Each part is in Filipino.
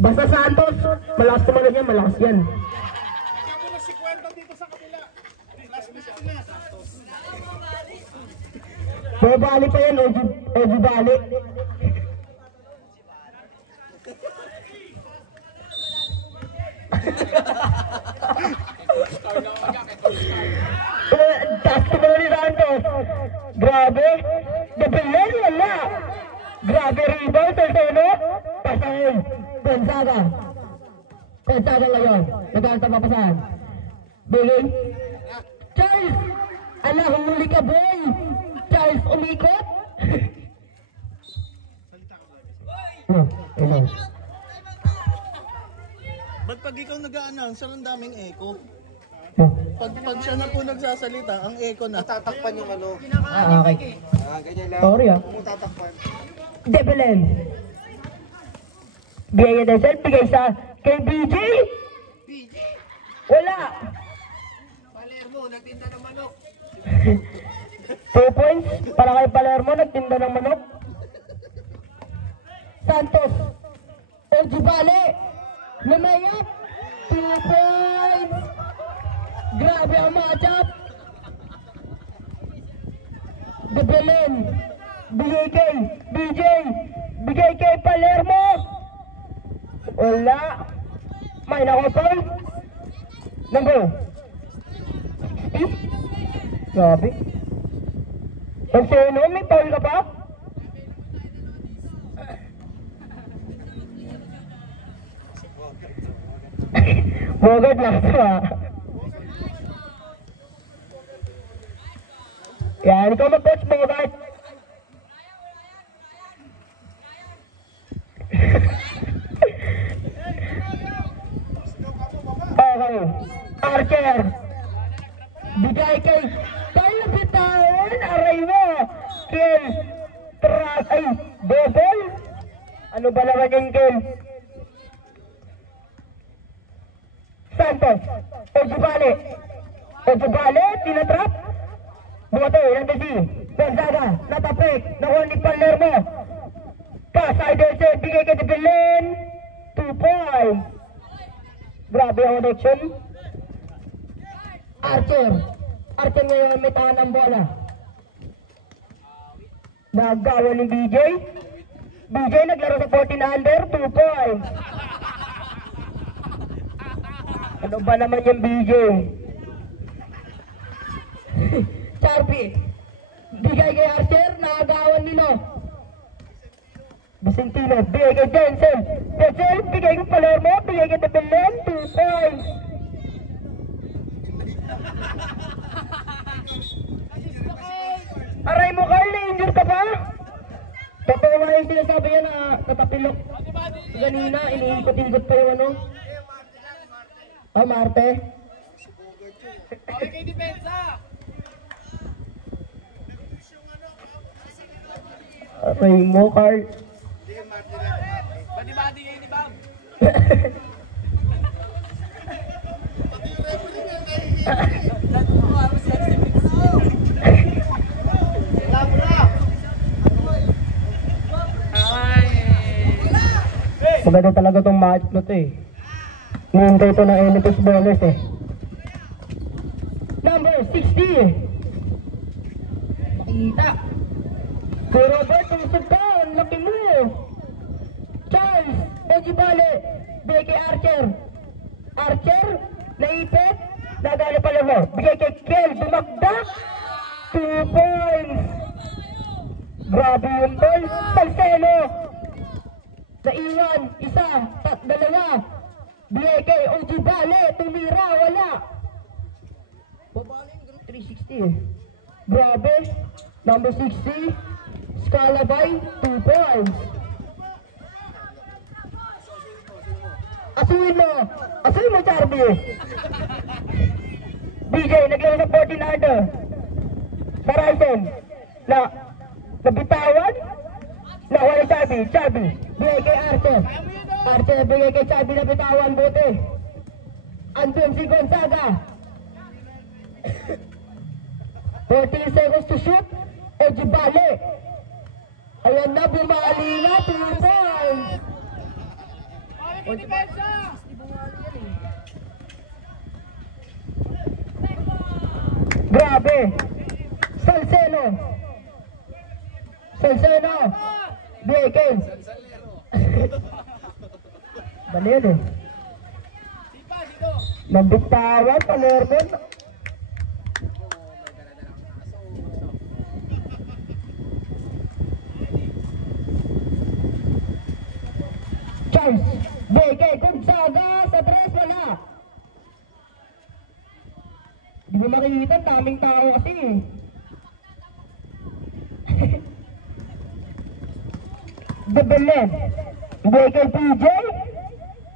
Basta Santos, malakas naman yan, malakas yan. Bali pa yan, Oji Bali. Taas ko ni Santos. Grabe. Depende, wala. Grabe rebound, Terceno. Pasahin. Gonzaga. Gonzaga ngayon. Nagkanta papasahan. Biling. Charles! Ala, humuli ka, boy! Charles, umikot! Hello. Ba't pag ikaw nag-a-announcer, ang daming echo? Pag siya na po nagsasalita, ang echo na. Tatakpan yung ano. Okay. Ganyan lang. Sorry Tatakpan. Debelen. Bigay ka Desel, bigay sa kay BJ. Wala. Palermo, nagtinda ng manok. 2 points para kay Palermo, nagtinda ng manok. Santos. Ojibale. Lumayap. 2 points. Grabe ang matchup. Debelen. Bigay kay BJ. Bigay kay Palermo. Wala. May nakopol. Number. Grabe. Ang sino, may foul ka pa? Bogart lang ito Yan, ikaw mag-coach Bogart. Okay. Archer. Bigay kay tayo bitawan. Aray mo. Kill. Track. Ay, double. Ano ba naman yung kill? Santos. Ojibale. Ojibale. Tinatrap. Bumato. Yan kasi. Gonzaga. Natapik. Nakuha ni Palermo. Pass. Iderson. Bigay kay Debelen. 2 points. Grabe ang connection. Archer. Archer ngayon may tahan ng bola. Nagawa ni BJ. BJ naglaro sa 14 under. 2 points. Ano ba naman yung BJ? Charpy. Bigay kay Archer. Nagawan nino. Vicentino, bigay kay Denzel. Denzel, bigay kay Palermo, bigay kay Debelen, 2 points. Aray mo, Carl, na-injure ka pa? Totoo nga yung sinasabi yan na natapilok. Ganina, iniikot-ikot pa yung ano. Marte. Okay kay Depensa. Aray mo, Carl. Badi-badi kayo ni Bob. Maganda talaga tong match na to eh. Nihintay ito ng NFS bowlers eh. Number 60. Makikita. Kay Robert, tusog ka. Ang laki mo. Charles, Ojibale. Bigay kay Archer. Archer, naipit. Nadali pala mo. Bigay kay Kel. Bumakda. 2 points. Grabe yung ball. Salceno. Naiwan. Isa. Dalawa. Bigay kay Ojibale. Tumira. Wala. Babalin. 360. Grabe. Number 60. Scalabay. 2 points. Asuin mo. Asuin mo, Charby. BJ, naglaro sa 14 under. Horizon. Nabitawan. Nawala Charby. Charby. Bigay kay Archer. Archer, bigay kay Charby na bitawan. Buti. Andun si Gonzaga. 14 seconds to shoot. Ojibale. Ayan na, bumali na. 2 points. kay Depensa! Grabe. Salceno. Salceno. BK. Bali yan eh. Sipa, dito! Nagbitawan, Palermo. Charles, BK, Gonzaga, sa tres, wala. Di mo makikita, daming tao kasi eh. The Belen, BK PJ,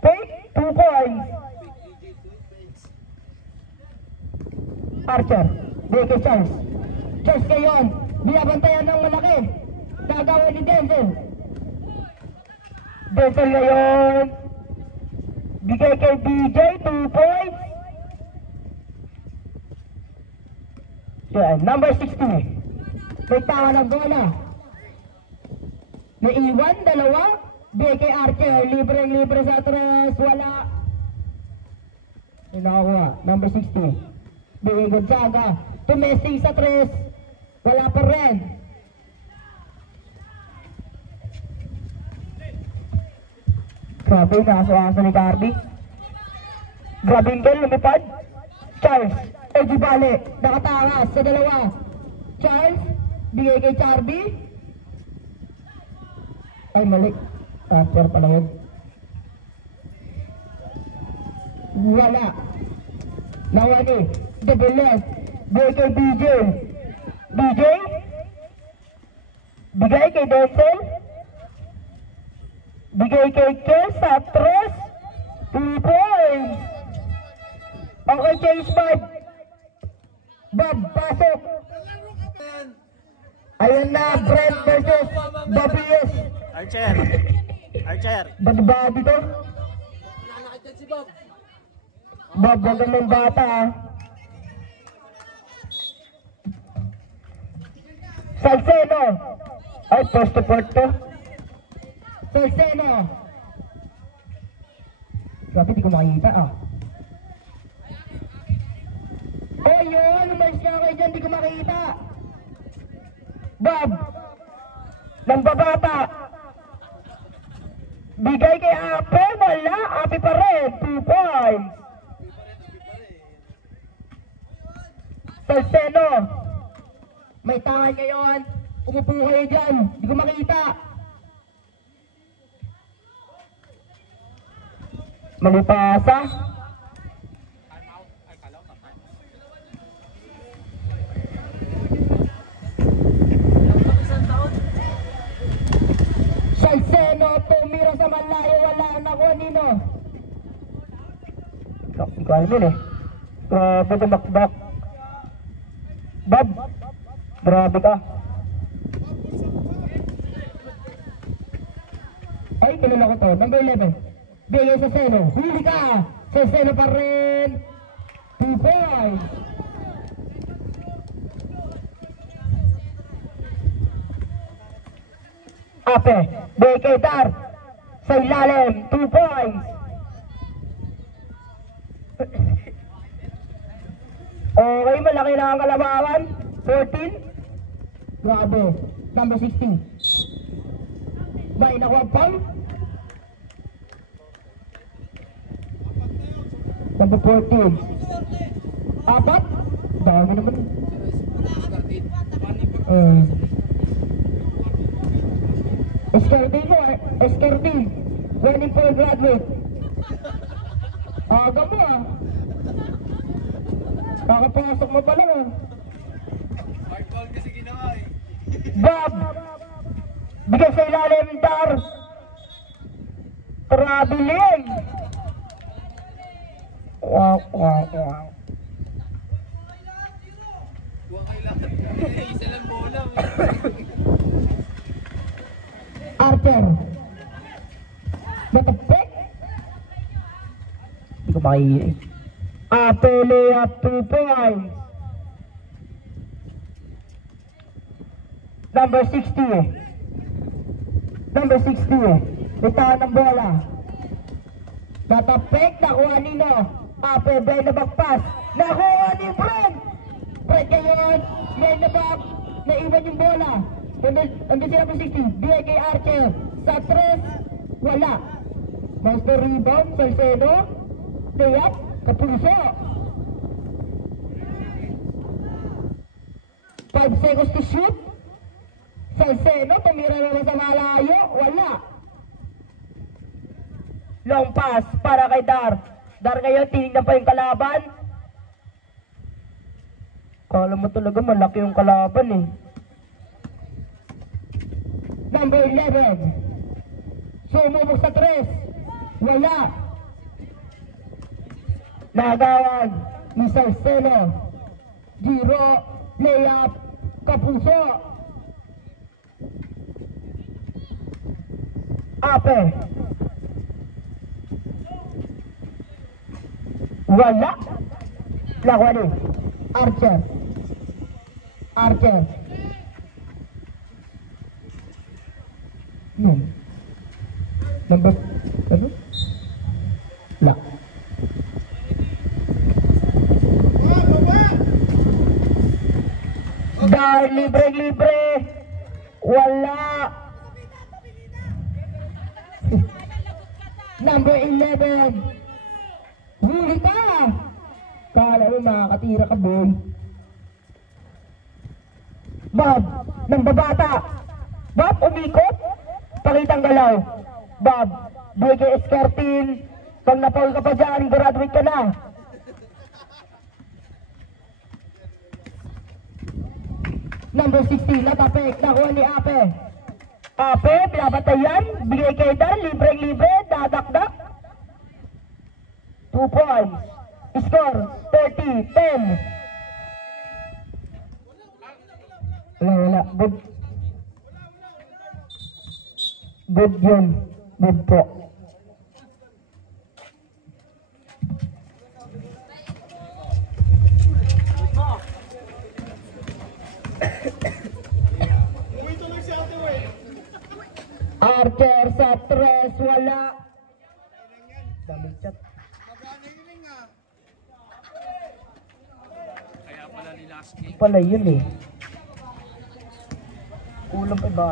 Fake, 2 points. Archer, BK Charles. Charles ngayon, binabantayan ng malaki. Gagawin ni Denzel. Denzel ngayon, bigay kay BJ, 2 points. Yan, number 60. May tawa ng bola. May iwan, dalawa. Bigay kay Archer, libre sa tres, wala. May nakakuha, number 60. Bigay Gonzaga, tumesing sa tres, wala pa rin. Grabe, nakasuasa ni Carby. Grabe yung goal, lumipad. Charles, Ejibale, nakatakas sa dalawa. Charles, bigay kay Charby. Ay, mali. After pala yun. Wala. Nawani, double left. Bigay kay BJ. BJ, bigay kay Denzel. Bigay kay Kes sa tres. 2 points. Okay, change Bob. Bob, pasok. Ayan na, Brent versus Bobby S. Archer! Archer! Bad-bad ito. Nanakit si Bob! Bob, ganda ng bata ah. Salceno. Ay, post to port to. Salceno. Grabe, di ko makikita ah. Oh, yun. Umalis ka kayo dyan, di ko makikita. Bob. Nambabata. Bigay kay Ape, wala. Ape pa rin. 2 points. Salceno. May tangan ngayon. Umupo kayo dyan. Di ko makita. Malipasa. Salceno, tumira sa malayo, wala na ko nino. Hindi ko alam yun eh. Grabe tumakbak. Bob, grabe ka. Ay, kilala ko to. Number 11. Bigay sa Seno. Huli ka. Sa Seno pa rin. 2 points. Ape. Bigay kay Dar. Sa ilalim. 2 points. Okay, malaki na ang kalabawan. 14. Grabe. Number 16. May nakuha pang. Number 14. Apat. Dami naman. Escarding mo eh. Escarding. Winning for graduate. Aga mo ah. Kakapasok mo pala ah. Hard ball kasi ginawa eh. Bob! Bigay sa ilalim, Dar! Traveling! Wow, wow, wow. Huwag kailangan. Isa lang bola. Archer! Matapik! Hindi ko makikita eh. Apele up 2 points. Number 60. Number 60. Itahan ng bola. Natapik, nakuha nino. Ape, Ben na backpass. Nakuha ni Fred. Fred ngayon, Ben na back. Naiwan yung bola. Andun sila po 60. Bigay kay Archer. Sa 3, wala. Master rebound, Salcedo. Layup, Kapuso. 5 seconds to shoot. Salcedo, tumira naman sa malayo. Wala. Long pass para kay Dar. Dar ngayon, tinignan pa yung kalaban. Kala mo talaga malaki yung kalaban eh. Number 11. Sumubok sa 3. Wala. Nagawag ni Salcedo. Giro, layup, Kapuso. Ape. Wala. Lakuha ni Archer. Archer. Yun. Number, ano? La. Dar, libre. Wala. Number 11. Huli ka! Kala mo makakatira ka, boy. Bob, ng babata. Bob, umikot. Pakitang galaw. Bob, buhay kay Escartin. Pag napaul ka pa dyan, graduate ka na. Number 16, natapik. Nakuha ni Ape. Ape, pinabatayan. Bigay kay Dan, libre, dadakdak. 2 points. Score, 30-10. Wala. Good yun. Good po. Archer sa 3, wala. Dami chat. Kaya pala ni last game. Pala yun eh. Kulang pa ba?